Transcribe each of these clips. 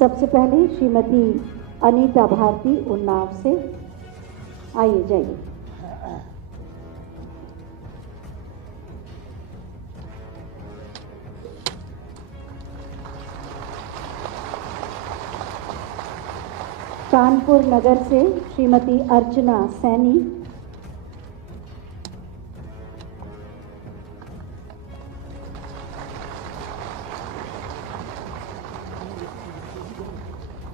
सबसे पहले श्रीमती अनीता भारती उन्नाव से, आइए जाइए। कानपुर नगर से श्रीमती अर्चना सैनी,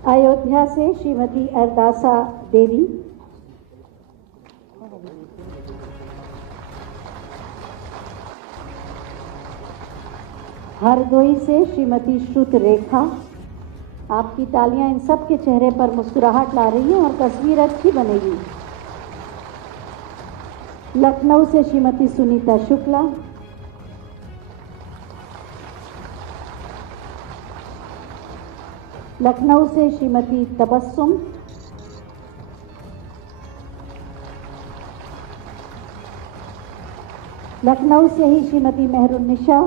अयोध्या से श्रीमती अरदासा देवी, हरदोई से श्रीमती श्रुत रेखा। आपकी तालियां इन सब के चेहरे पर मुस्कुराहट ला रही हैं और तस्वीर अच्छी बनेगी। लखनऊ से श्रीमती सुनीता शुक्ला, लखनऊ से श्रीमती तबस्सुम, लखनऊ से ही श्रीमती मेहरुन्निशा,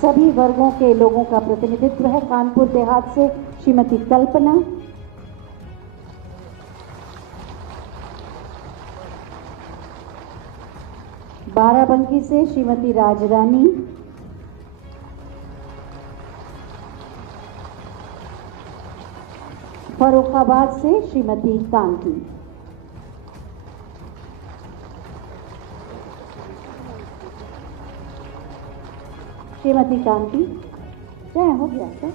सभी वर्गों के लोगों का प्रतिनिधित्व है। कानपुर देहात से श्रीमती कल्पना, बाराबंकी से श्रीमती राजरानी, फर्रुखाबाद से श्रीमती कांति, श्रीमती कांति क्या हो गया क्या?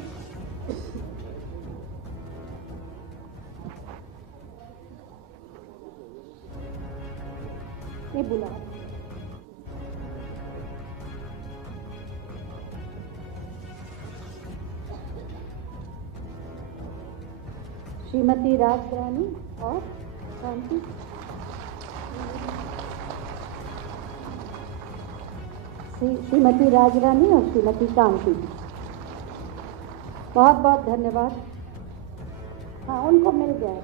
ये बुला श्रीमती राजरानी और कांति, श्रीमती राजरानी और श्रीमती कांति, बहुत बहुत धन्यवाद। हाँ, उनको मिल गया।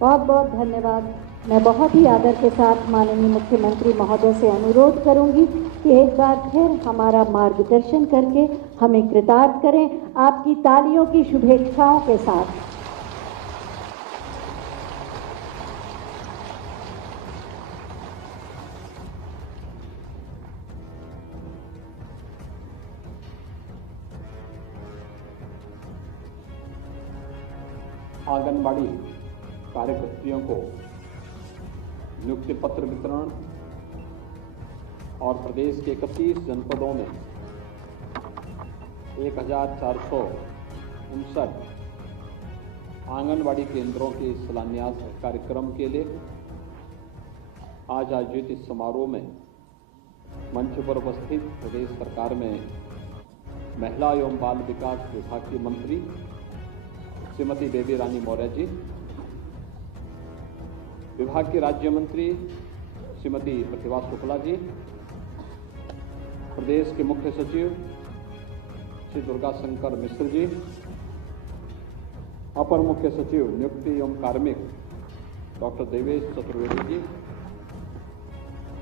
बहुत बहुत धन्यवाद। मैं बहुत ही आदर के साथ माननीय मुख्यमंत्री महोदय से अनुरोध करूंगी कि एक बार फिर हमारा मार्गदर्शन करके हमें कृतार्थ करें आपकी तालियों की शुभेच्छाओं के साथ। आंगनबाड़ी कार्यकर्तियों को नियुक्ति पत्र वितरण और प्रदेश के 31 जनपदों में 1459 आंगनबाड़ी केंद्रों के शिलान्यास कार्यक्रम के लिए आज आयोजित इस समारोह में मंच पर उपस्थित प्रदेश सरकार में महिला एवं बाल विकास विभाग की मंत्री श्रीमती बेबी रानी मौर्य जी, विभाग के राज्य मंत्री श्रीमती प्रतिभा शुक्ला जी, प्रदेश के मुख्य सचिव श्री दुर्गा शंकर मिश्र जी, अपर मुख्य सचिव नियुक्ति एवं कार्मिक डॉक्टर देवेश चतुर्वेदी जी,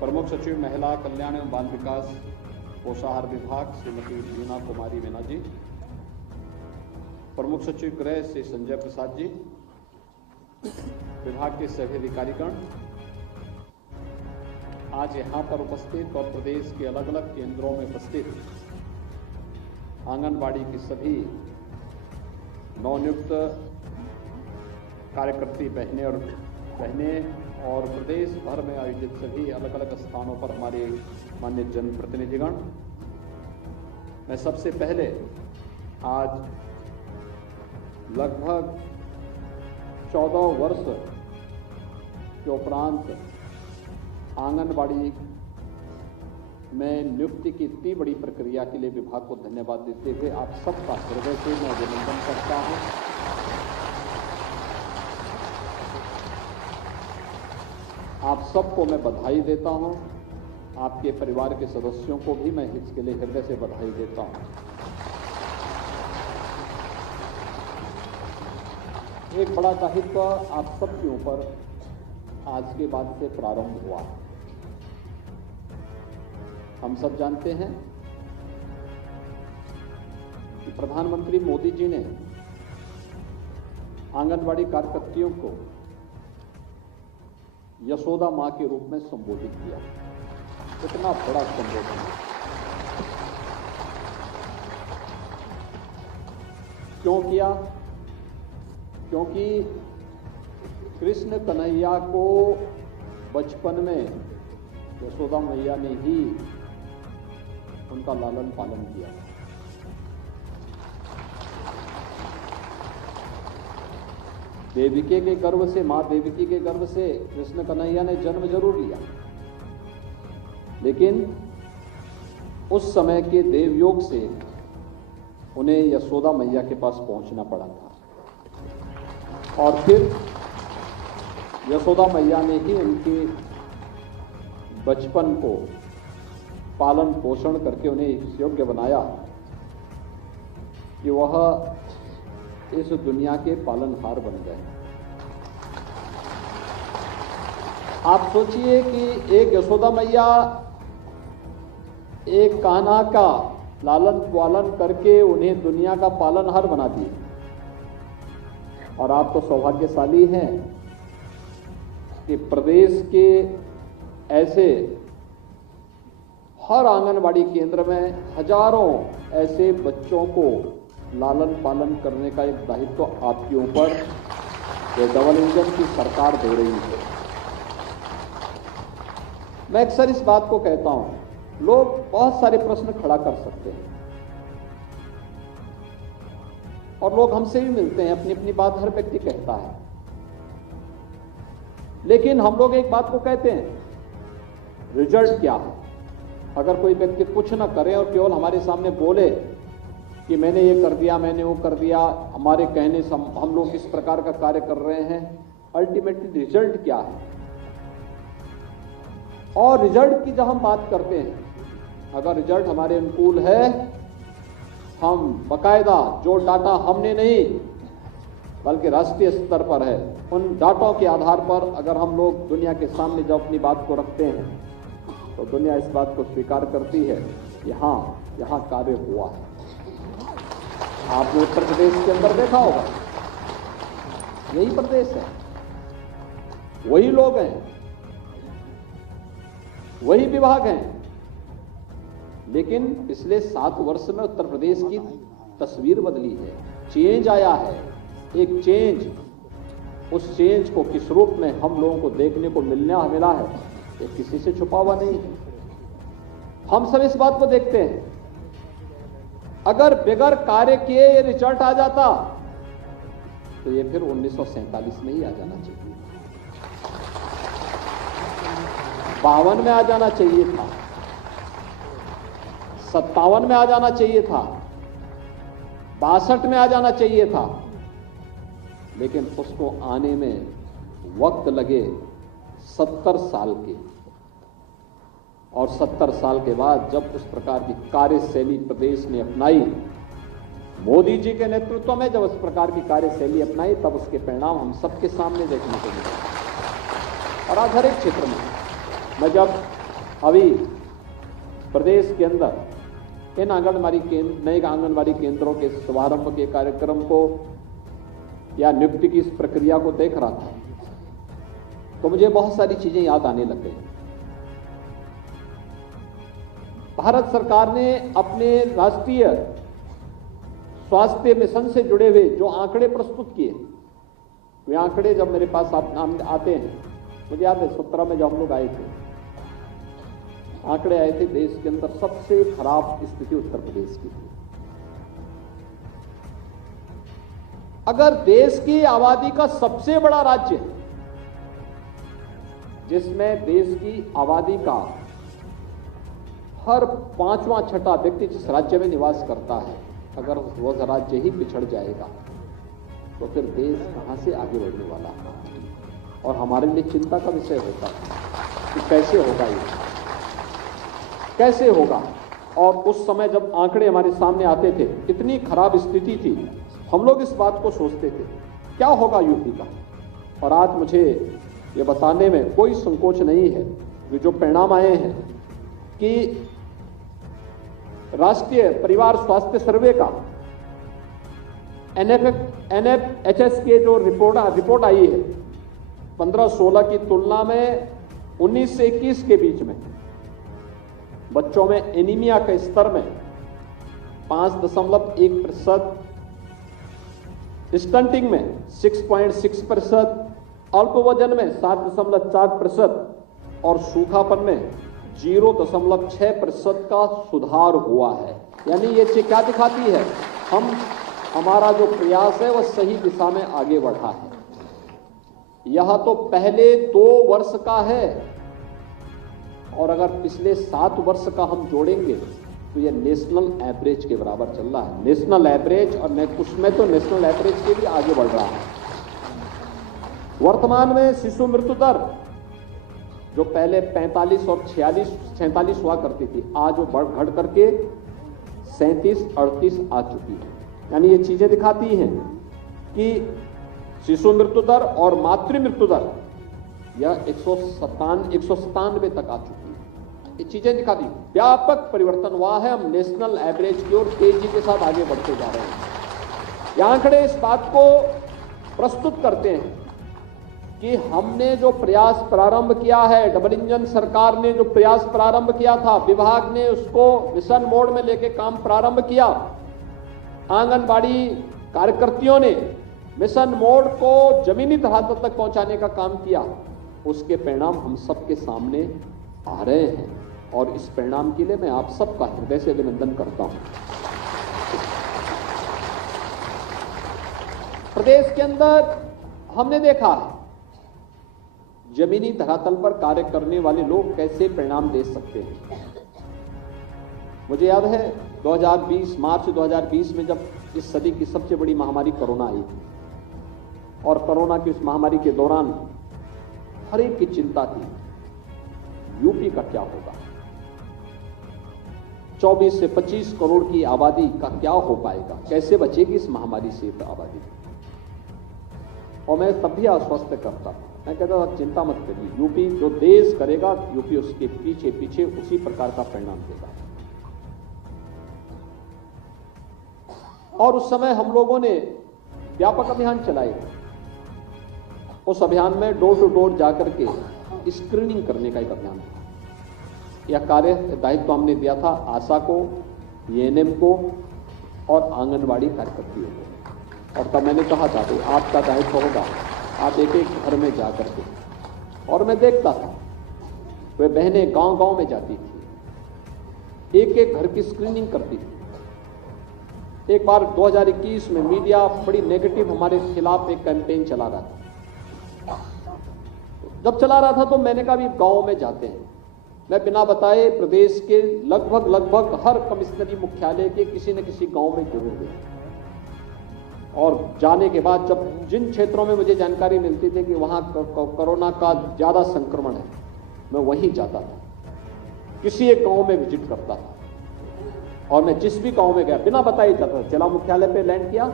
प्रमुख सचिव महिला कल्याण एवं बाल विकास पोषाहार विभाग श्रीमती वीना कुमारी मीना जी, प्रमुख सचिव गृह श्री संजय प्रसाद जी, विभाग के सभी अधिकारीगण आज यहाँ पर उपस्थित और प्रदेश के अलग अलग केंद्रों में उपस्थित आंगनबाड़ी की सभी नवनियुक्त कार्यकर्ती बहनें और प्रदेश भर में आयोजित सभी अलग अलग स्थानों पर हमारे माननीय जनप्रतिनिधिगण, मैं सबसे पहले आज लगभग 14 वर्ष के उपरांत आंगनबाड़ी में नियुक्ति की इतनी बड़ी प्रक्रिया के लिए विभाग को धन्यवाद देते हुए आप सबका हृदय से मैं अभिनंदन करता हूं। आप सबको मैं बधाई देता हूं। आपके परिवार के सदस्यों को भी मैं इसके लिए हृदय से बधाई देता हूं। एक बड़ा दायित्व आप सबके ऊपर आज के बाद से प्रारंभ हुआ। हम सब जानते हैं कि प्रधानमंत्री मोदी जी ने आंगनवाड़ी कार्यकर्तियों को यशोदा मां के रूप में संबोधित किया। इतना बड़ा संबोधन। क्यों किया? क्योंकि कृष्ण कन्हैया को बचपन में यशोदा मैया ने ही उनका लालन पालन किया। देविकी के गर्भ से, मां देविकी के गर्भ से कृष्ण कन्हैया ने जन्म जरूर लिया, लेकिन उस समय के देवयोग से उन्हें यशोदा मैया के पास पहुंचना पड़ा था और फिर यशोदा मैया ने ही उनके बचपन को पालन पोषण करके उन्हें इस योग्य बनाया कि वह इस दुनिया के पालनहार बन गए। आप सोचिए कि एक यशोदा मैया एक कान्हा का लालन पालन करके उन्हें दुनिया का पालनहार बना दिए, और आप तो सौभाग्यशाली हैं कि प्रदेश के ऐसे हर आंगनवाड़ी केंद्र में हजारों ऐसे बच्चों को लालन पालन करने का एक दायित्व आपके ऊपर ये डबल इंजन की सरकार दे रही है। मैं अक्सर इस बात को कहता हूं, लोग बहुत सारे प्रश्न खड़ा कर सकते हैं और लोग हमसे भी मिलते हैं, अपनी अपनी बात हर व्यक्ति कहता है, लेकिन हम लोग एक बात को कहते हैं, रिजल्ट क्या है? अगर कोई व्यक्ति कुछ ना करे और केवल हमारे सामने बोले कि मैंने ये कर दिया, मैंने वो कर दिया, हमारे कहने से हम लोग इस प्रकार का कार्य कर रहे हैं, अल्टीमेटली रिजल्ट क्या है? और रिजल्ट की जब हम बात करते हैं, अगर रिजल्ट हमारे अनुकूल है, हम बकायदा जो डाटा हमने नहीं बल्कि राष्ट्रीय स्तर पर है, उन डाटों के आधार पर अगर हम लोग दुनिया के सामने जब अपनी बात को रखते हैं तो दुनिया इस बात को स्वीकार करती है कि हाँ, यहाँ कार्य हुआ है। आपने उत्तर प्रदेश के अंदर देखा होगा, यही प्रदेश है, वही लोग हैं, वही विभाग हैं, लेकिन पिछले 7 वर्ष में उत्तर प्रदेश की तस्वीर बदली है, चेंज आया है। एक चेंज, उस चेंज को किस रूप में हम लोगों को देखने को मिला है, ये किसी से छुपा हुआ नहीं है। हम सब इस बात को देखते हैं। अगर बगैर कार्य किए ये रिजल्ट आ जाता तो ये फिर 1947 में ही आ जाना चाहिए, 52 में आ जाना चाहिए था, 57 में आ जाना चाहिए था, 62 में आ जाना चाहिए था, लेकिन उसको आने में वक्त लगे 70 साल के। और 70 साल के बाद जब उस प्रकार की कार्यशैली प्रदेश ने अपनाई, मोदी जी के नेतृत्व में जब उस प्रकार की कार्यशैली अपनाई, तब उसके परिणाम हम सबके सामने देखने को मिले। और आज हर एक क्षेत्र में, मैं जब अभी प्रदेश के अंदर इन आंगनबाड़ी केंद्र, नए आंगनबाड़ी केंद्रों के शुभारंभ के कार्यक्रम को या नियुक्ति की इस प्रक्रिया को देख रहा था, तो मुझे बहुत सारी चीजें याद आने लग गई। भारत सरकार ने अपने राष्ट्रीय स्वास्थ्य मिशन से जुड़े हुए जो आंकड़े प्रस्तुत किए, वे आंकड़े जब मेरे पास आते हैं, मुझे याद है 17 में जब हम लोग आए थे, आंकड़े आए थे, देश के अंदर सबसे खराब स्थिति उत्तर प्रदेश की थी। अगर देश की आबादी का सबसे बड़ा राज्य जिसमें देश की आबादी का हर 5वां 6ठा व्यक्ति जिस राज्य में निवास करता है, अगर वो राज्य ही पिछड़ जाएगा तो फिर देश कहां से आगे बढ़ने वाला है? और हमारे लिए चिंता का विषय होता है कि कैसे होगा, ये कैसे होगा। और उस समय जब आंकड़े हमारे सामने आते थे, इतनी खराब स्थिति थी, हम लोग इस बात को सोचते थे क्या होगा यूपी का। और आज मुझे ये बताने में कोई संकोच नहीं है कि जो परिणाम आए हैं कि राष्ट्रीय परिवार स्वास्थ्य सर्वे का NFHS के जो रिपोर्ट आई है 15-16 की तुलना में 19 से 21 के बीच में बच्चों में एनीमिया के स्तर में 5.1%, स्टंटिंग में 6.6%, अल्प वजन में 7.4% और सूखापन में 0.6% का सुधार हुआ है। यानी ये क्या दिखाती है, हमारा जो प्रयास है वह सही दिशा में आगे बढ़ा है। यह तो पहले 2 वर्ष का है और अगर पिछले 7 वर्ष का हम जोड़ेंगे तो यह नेशनल एवरेज के बराबर चल रहा है। नेशनल एवरेज और उसमें तो नेशनल एवरेज के भी आगे बढ़ रहा है। वर्तमान में शिशु मृत्यु दर जो पहले 45 और 46 हुआ करती थी, आज वो घट करके 37-38 आ चुकी है। यानी ये चीजें दिखाती हैं कि शिशु मृत्यु दर और मातृ मृत्यु दर यह 197 तक आ चुकी है। ये चीजें दिखाती व्यापक परिवर्तन हुआ है। हम नेशनल एवरेज की ओर तेजी के साथ आगे बढ़ते जा रहे हैं। ये आंकड़े इस बात को प्रस्तुत करते हैं कि हमने जो प्रयास प्रारंभ किया है, डबल इंजन सरकार ने जो प्रयास प्रारंभ किया था, विभाग ने उसको मिशन मोड में लेके काम प्रारंभ किया, आंगनबाड़ी कार्यकर्तियों ने मिशन मोड को जमीनी धरातल तक पहुंचाने का काम किया, उसके परिणाम हम सबके सामने आ रहे हैं और इस परिणाम के लिए मैं आप सबका हृदय से अभिनंदन करता हूं। प्रदेश के अंदर हमने देखा है जमीनी धरातल पर कार्य करने वाले लोग कैसे परिणाम दे सकते हैं। मुझे याद है 2020 मार्च 2020 में जब इस सदी की सबसे बड़ी महामारी कोरोना आई थी और कोरोना की उस महामारी के दौरान हर एक की चिंता थी यूपी का क्या होगा, 24 से 25 करोड़ की आबादी का क्या हो पाएगा, कैसे बचेगी इस महामारी से आबादी। और मैं तब भी आश्वस्त करता था, मैं कहता था चिंता मत करिए, यूपी जो देश करेगा यूपी उसके पीछे पीछे उसी प्रकार का परिणाम देगा। और उस समय हम लोगों ने व्यापक अभियान चलाए। उस अभियान में डोर टू डोर जाकर के स्क्रीनिंग करने का एक अभियान था। यह कार्य दायित्व हमने दिया था आशा को, एएनएम को और आंगनबाड़ी कार्यकर्तियों को। और तब मैंने कहा था कि आपका दायित्व होगा, आप एक एक घर में जाकर के। और मैं देखता था वे बहनें गांव गांव में जाती थी, एक एक घर की स्क्रीनिंग करती थी। एक बार 2021 में मीडिया बड़ी नेगेटिव हमारे खिलाफ एक कैंपेन चला रहा था। जब चला रहा था तो मैंने कहा भी गांव में जाते हैं। मैं बिना बताए प्रदेश के लगभग हर कमिश्नरी मुख्यालय के किसी न किसी गांव में जरूर गया। और जाने के बाद जब जिन क्षेत्रों में मुझे जानकारी मिलती थी कि वहां कोरोना का ज्यादा संक्रमण है, मैं वहीं जाता था, किसी एक गांव में विजिट करता था। और मैं जिस भी गांव में गया बिना बताए जाता था। जिला मुख्यालय पे लैंड किया,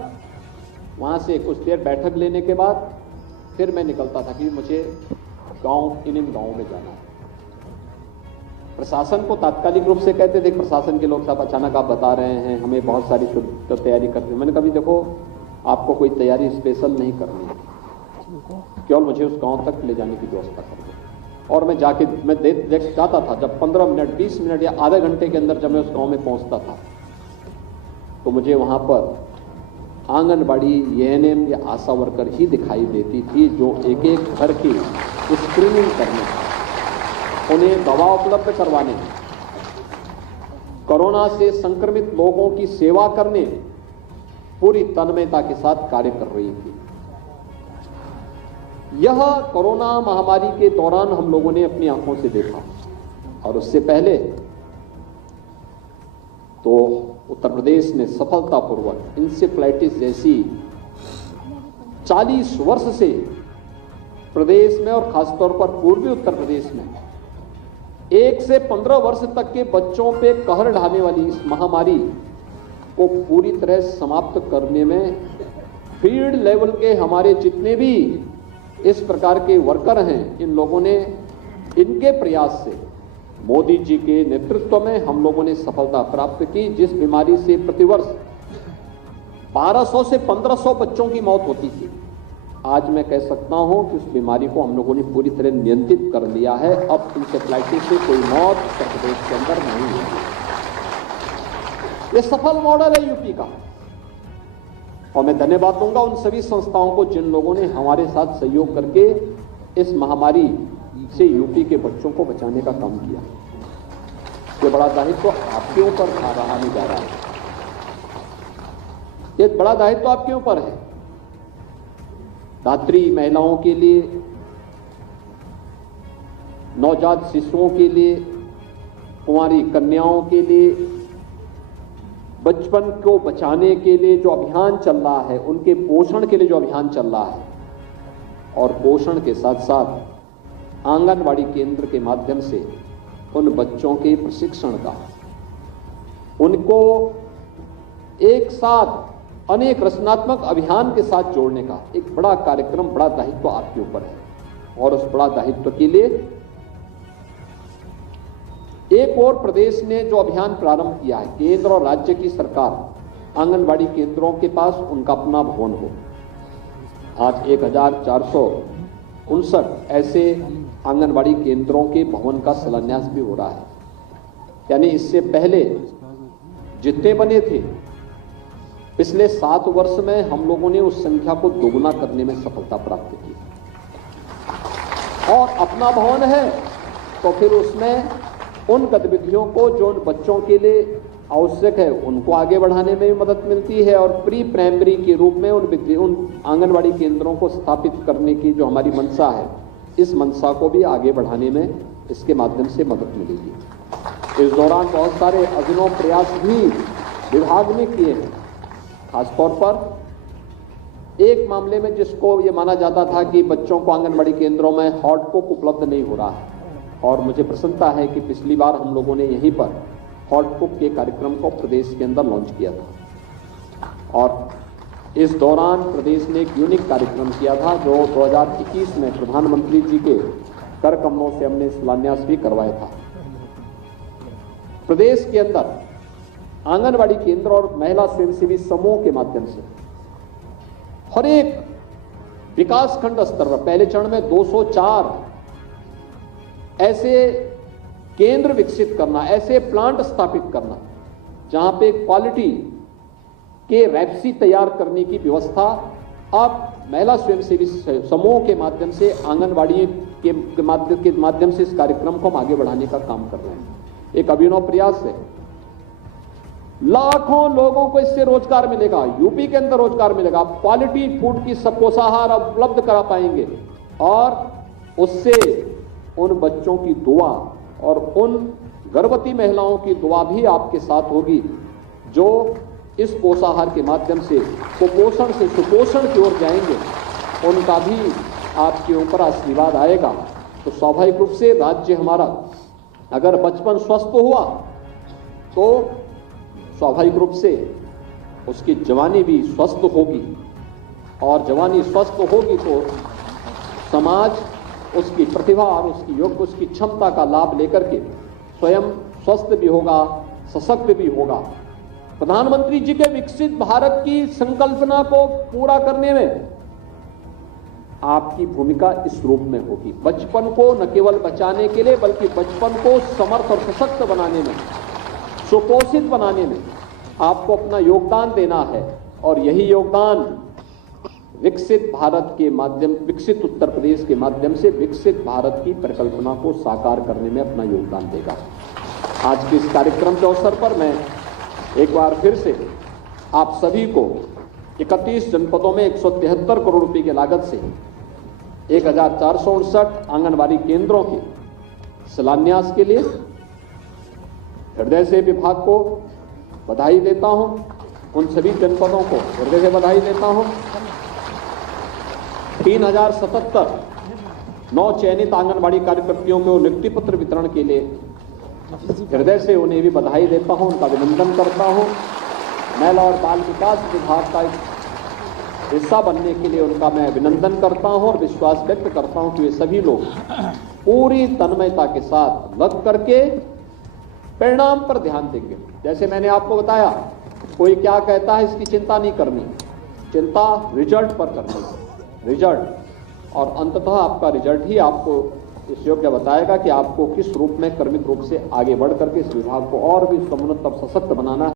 वहां से कुछ देर बैठक लेने के बाद फिर मैं निकलता था कि मुझे इन गांवों में जाना है। प्रशासन को तात्कालिक रूप से कहते थे, प्रशासन के लोग साहब अचानक आप बता रहे हैं हमें बहुत सारी तो तैयारी करनी है। मैंने कहा देखो आपको कोई तैयारी स्पेशल नहीं करनी है, केवल मुझे उस गांव तक ले जाने की व्यवस्था करनी है। और मैं जाके मैं देख जाता था, जब 15 मिनट 20 मिनट या आधे घंटे के अंदर जब मैं उस गांव में पहुंचता था तो मुझे वहां पर आंगनबाड़ी, एएनएम या आशा वर्कर ही दिखाई देती थी जो एक एक घर की स्क्रीनिंग करने, उन्हें दवा उपलब्ध करवाने, कोरोना से संक्रमित लोगों की सेवा करने पूरी तन्मयता के साथ कार्य कर रही थी। यह कोरोना महामारी के दौरान हम लोगों ने अपनी आंखों से देखा। और उससे पहले तो उत्तर प्रदेश ने सफलतापूर्वक इंसेफ्लाइटिस जैसी 40 वर्ष से प्रदेश में और खासतौर पर पूर्वी उत्तर प्रदेश में 1 से 15 वर्ष तक के बच्चों पे कहर ढाने वाली इस महामारी को पूरी तरह समाप्त करने में फील्ड लेवल के हमारे जितने भी इस प्रकार के वर्कर हैं, इन लोगों ने, इनके प्रयास से, मोदी जी के नेतृत्व में हम लोगों ने सफलता प्राप्त की। जिस बीमारी से प्रतिवर्ष 1200 से 1500 बच्चों की मौत होती थी। आज मैं कह सकता हूं कि उस बीमारी को हम लोगों ने पूरी तरह नियंत्रित कर लिया है। अब इंसेफ्लाइटिस से कोई मौत उत्तर प्रदेश के अंदर नहीं होती। ये सफल मॉडल है यूपी का, और मैं धन्यवाद दूंगा उन सभी संस्थाओं को जिन लोगों ने हमारे साथ सहयोग करके इस महामारी से यूपी के बच्चों को बचाने का काम किया। ये बड़ा दायित्व आपके ऊपर आ रहा नहीं जा रहा है, ये बड़ा दायित्व आपके ऊपर है। धात्री महिलाओं के लिए, नवजात शिशुओं के लिए, कुंवारी कन्याओं के लिए, बचपन को बचाने के लिए जो अभियान चल रहा है, उनके पोषण के लिए जो अभियान चल रहा है, और पोषण के साथ साथ आंगनवाड़ी केंद्र के माध्यम से उन बच्चों के प्रशिक्षण का, उनको एक साथ अनेक रचनात्मक अभियान के साथ जोड़ने का एक बड़ा कार्यक्रम, बड़ा दायित्व आपके ऊपर है। और उस बड़ा दायित्व के लिए एक और प्रदेश ने जो अभियान प्रारंभ किया है, केंद्र और राज्य की सरकार आंगनवाड़ी केंद्रों के पास उनका अपना भवन हो। आज 1459 ऐसे आंगनवाड़ी केंद्रों के भवन का शिलान्यास भी हो रहा है। यानी इससे पहले जितने बने थे, पिछले 7 वर्ष में हम लोगों ने उस संख्या को दोगुना करने में सफलता प्राप्त की। और अपना भवन है तो फिर उसमें उन गतिविधियों को जो उन बच्चों के लिए आवश्यक है उनको आगे बढ़ाने में भी मदद मिलती है, और प्री प्राइमरी के रूप में उन आंगनवाड़ी केंद्रों को स्थापित करने की जो हमारी मंशा है, इस मंशा को भी आगे बढ़ाने में इसके माध्यम से मदद मिलेगी। इस दौरान बहुत सारे अभिनव प्रयास भी विभाग ने किए हैं। खासतौर पर एक मामले में जिसको ये माना जाता था कि बच्चों को आंगनवाड़ी केंद्रों में हॉट कुक उपलब्ध नहीं हो रहा है, और मुझे प्रसन्नता है कि पिछली बार हम लोगों ने यहीं पर हॉट कुक के कार्यक्रम को प्रदेश के अंदर लॉन्च किया था। और इस दौरान प्रदेश ने एक यूनिक कार्यक्रम किया था जो 2021 में प्रधानमंत्री जी के कर कमलों से हमने शिलान्यास भी करवाया था। प्रदेश के अंदर आंगनवाड़ी केंद्र और महिला स्वयंसेवी समूह के माध्यम से हर एक विकास खंड स्तर पर पहले चरण में 204 ऐसे केंद्र विकसित करना, ऐसे प्लांट स्थापित करना जहां पे क्वालिटी के रैप्सी तैयार करने की व्यवस्था अब महिला स्वयंसेवी समूह के माध्यम से, आंगनवाड़ी के माध्यम से इस कार्यक्रम को हम आगे बढ़ाने का काम कर रहे हैं। एक अभिनव प्रयास है। लाखों लोगों को इससे रोजगार मिलेगा, यूपी के अंदर रोजगार मिलेगा। क्वालिटी फूड की सब पोषाहार उपलब्ध करा पाएंगे, और उससे उन बच्चों की दुआ और उन गर्भवती महिलाओं की दुआ भी आपके साथ होगी जो इस पोषाहार के माध्यम से कुपोषण से सुपोषण की ओर जाएंगे। उनका भी आपके ऊपर आशीर्वाद आएगा। तो स्वाभाविक रूप से राज्य हमारा अगर बचपन स्वस्थ हुआ तो स्वाभाविक रूप से उसकी जवानी भी स्वस्थ होगी, और जवानी स्वस्थ होगी तो समाज उसकी प्रतिभा और उसकी योग्य, उसकी क्षमता का लाभ लेकर के स्वयं स्वस्थ भी होगा, सशक्त भी होगा। प्रधानमंत्री जी के विकसित भारत की संकल्पना को पूरा करने में आपकी भूमिका इस रूप में होगी। बचपन को न केवल बचाने के लिए बल्कि बचपन को समर्थ और सशक्त बनाने में, सुपोषित बनाने में आपको अपना योगदान देना है। और यही योगदान विकसित भारत के माध्यम, विकसित उत्तर प्रदेश के माध्यम से विकसित भारत की परिकल्पना को साकार करने में अपना योगदान देगा। आज के इस कार्यक्रम के अवसर पर मैं एक बार फिर से आप सभी को 31 जनपदों में 173 करोड़ रुपए की लागत से 1459 आंगनवाड़ी केंद्रों के शिलान्यास के लिए हृदय से विभाग को बधाई देता हूं। उन सभी जनपदों को हृदय से बधाई देता हूं। 3077 नौ चयनित आंगनवाड़ी कार्यकर्तियों को नियुक्ति पत्र वितरण के लिए हृदय से उन्हें भी बधाई देता हूं, उनका अभिनंदन करता हूं। महिला और बाल विकास विभाग का हिस्सा बनने के लिए उनका मैं अभिनंदन करता हूं और विश्वास व्यक्त करता हूं कि वे सभी लोग पूरी तन्मयता के साथ लग करके परिणाम पर ध्यान देंगे। जैसे मैंने आपको बताया कोई क्या कहता है इसकी चिंता नहीं करनी, चिंता रिजल्ट पर करनी है, रिजल्ट। और अंततः आपका रिजल्ट ही आपको इस योग्य बताएगा कि आपको किस रूप में क्रमिक रूप से आगे बढ़ करके इस विभाग को और भी समुन्नत और सशक्त बनाना है।